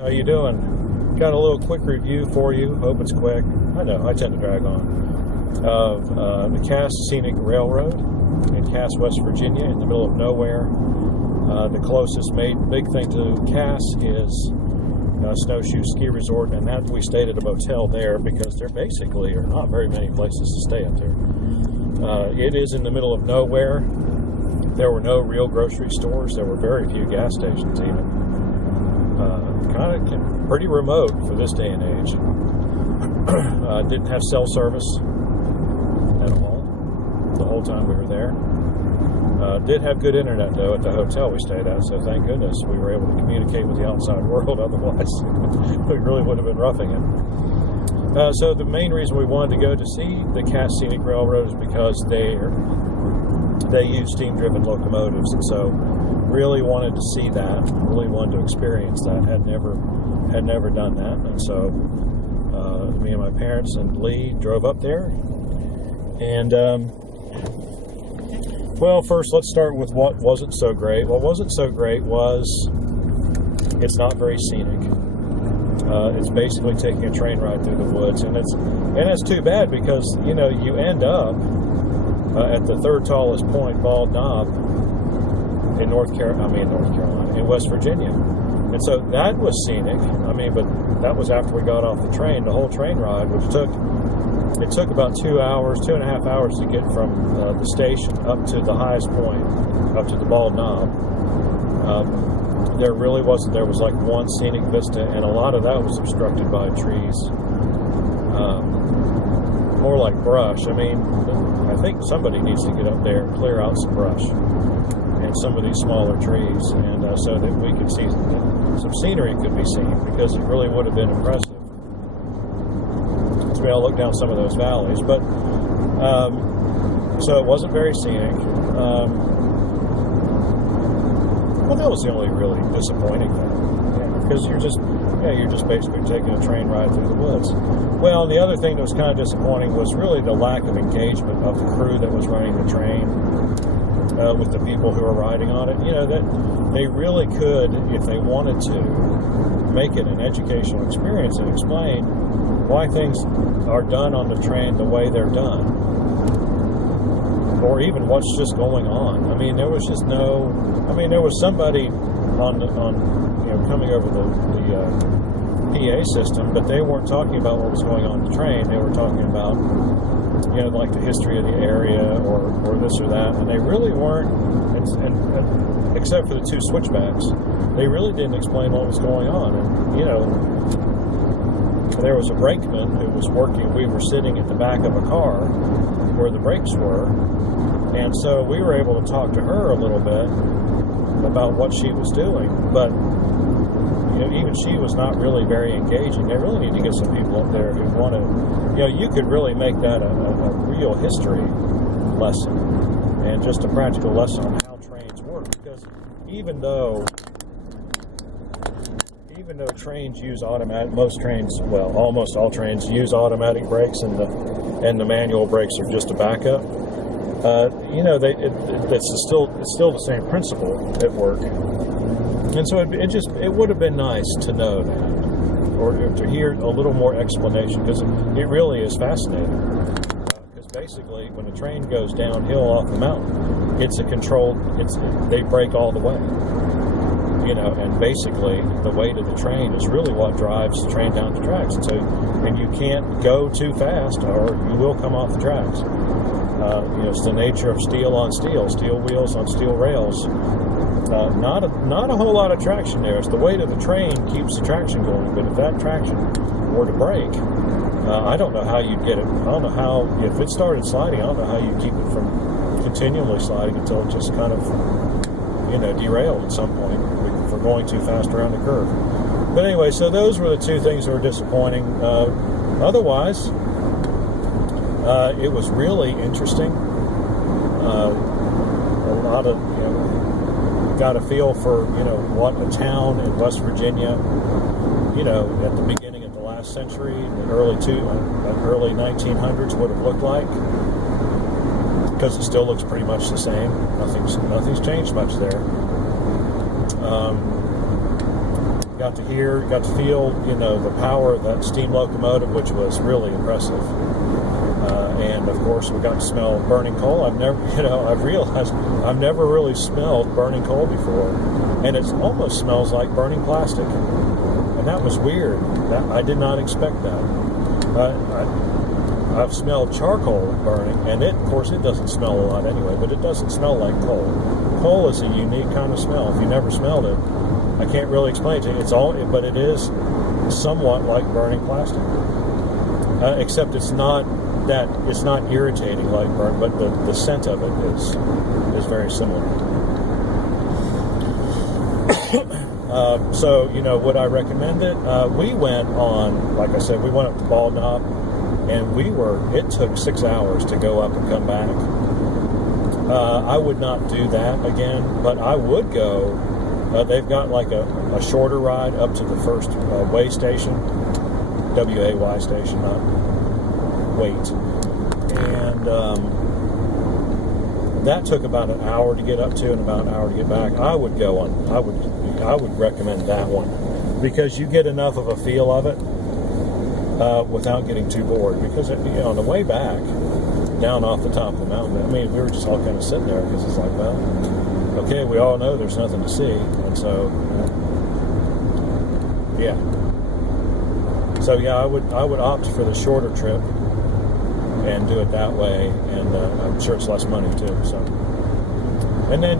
How you doing? Got a little quick review for you. Hope it's quick. I know, I tend to drag on. Of the Cass Scenic Railroad in Cass, West Virginia, in the middle of nowhere. The closest big thing to Cass is Snowshoe Ski Resort, and that we stayed at a motel there because there basically are not very many places to stay up there. It is in the middle of nowhere. There were no real grocery stores. There were very few gas stations even. Kind of pretty remote for this day and age. Didn't have cell service at all the whole time we were there. Did have good internet though at the hotel we stayed at, so thank goodness we were able to communicate with the outside world. Otherwise, we really would have been roughing it. So the main reason we wanted to go to see the Cass Scenic Railroad is because they use steam-driven locomotives, and so really wanted to see that. Really wanted to experience that. Had never done that, and so me and my parents and Lee drove up there. And well, first let's start with what wasn't so great. What wasn't so great was it's not very scenic. It's basically taking a train ride through the woods, and it's too bad because you end up at the third tallest point, Bald Knob, in in West Virginia. And so that was scenic. But that was after we got off the train. The whole train ride, which took about 2.5 hours to get from the station up to the highest point, up to the Bald Knob. There was like one scenic vista, and a lot of that was obstructed by trees. More like brush. I think somebody needs to get up there and clear out some brush and some of these smaller trees, and so that we could see some scenery could be seen, because it really would have been impressive to be able to look down some of those valleys. But so it wasn't very scenic. Well, that was the only really disappointing thing, because you're just basically taking a train ride through the woods. Well, the other thing that was kind of disappointing was really the lack of engagement of the crew that was running the train with the people who were riding on it. That they really could, if they wanted to, make it an educational experience and explain why things are done on the train the way they're done, or even what's just going on. There was just no. There was somebody on coming over the PA system, but they weren't talking about what was going on the train. They were talking about like the history of the area or this or that, and they really weren't. And except for the two switchbacks, they really didn't explain what was going on. And there was a brakeman who was working. We were sitting at the back of a car where the brakes were, and so we were able to talk to her a little bit about what she was doing, but even she was not really very engaging. They really need to get some people up there who want to, you could really make that a real history lesson and just a practical lesson on how trains work, because even though trains use automatic, almost all trains use automatic brakes, and the manual brakes are just a backup. It's still the same principle at work, and so it would have been nice to know that, or to hear a little more explanation, because it really is fascinating. Because basically, when a train goes downhill off the mountain, they brake all the way, and basically the weight of the train is really what drives the train down the tracks, and you can't go too fast, or you will come off the tracks. It's the nature of steel on steel wheels on steel rails. Not a whole lot of traction there. It's the weight of the train keeps the traction going. But if that traction were to break, I don't know how you'd get it. I don't know how, if it started sliding, I don't know how you'd keep it from continually sliding until it just kind of, derailed at some point for going too fast around the curve. But anyway, so those were the two things that were disappointing. Otherwise, it was really interesting. A lot of, got a feel for, what a town in West Virginia, at the beginning of the last century, the early 1900s would have looked like. Because it still looks pretty much the same. Nothing's changed much there. got to hear, got to feel, the power of that steam locomotive, which was really impressive. And of course, we got to smell burning coal. I've realized I've never really smelled burning coal before, and it almost smells like burning plastic, and that was weird. I did not expect that. I've smelled charcoal burning, and of course, it doesn't smell a lot anyway, but it doesn't smell like coal. Coal is a unique kind of smell. If you never smelled it, I can't really explain it to you. But it is somewhat like burning plastic, except it's not irritating like burn, but the scent of it is very similar. So, would I recommend it? We went on, like I said, we went up to Bald Knob, and it took 6 hours to go up and come back. I would not do that again, but I would go. They've got like a shorter ride up to the first way station, W-A-Y station, not wait. And that took about an hour to get up to and about an hour to get back. I would recommend that one because you get enough of a feel of it without getting too bored. Because on the way back, down off the top of the mountain, we were just all kind of sitting there because it's like, well, okay, we all know there's nothing to see, and so yeah. So yeah, I would opt for the shorter trip and do it that way, and I'm sure it's less money too. So, and then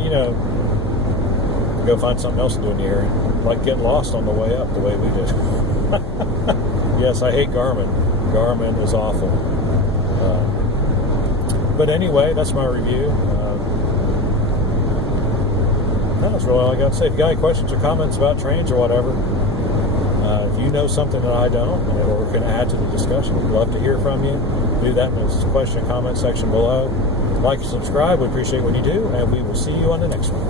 go find something else to do in the area, like get lost on the way up, the way we did. Yes, I hate Garmin. Garmin is awful. But anyway, that's my review. That's really all I got to say. If you got any questions or comments about trains or whatever, if you know something that I don't, or can add to the discussion, we'd love to hear from you. Do that in the question and comment section below. Like and subscribe. We appreciate when you do, and we will see you on the next one.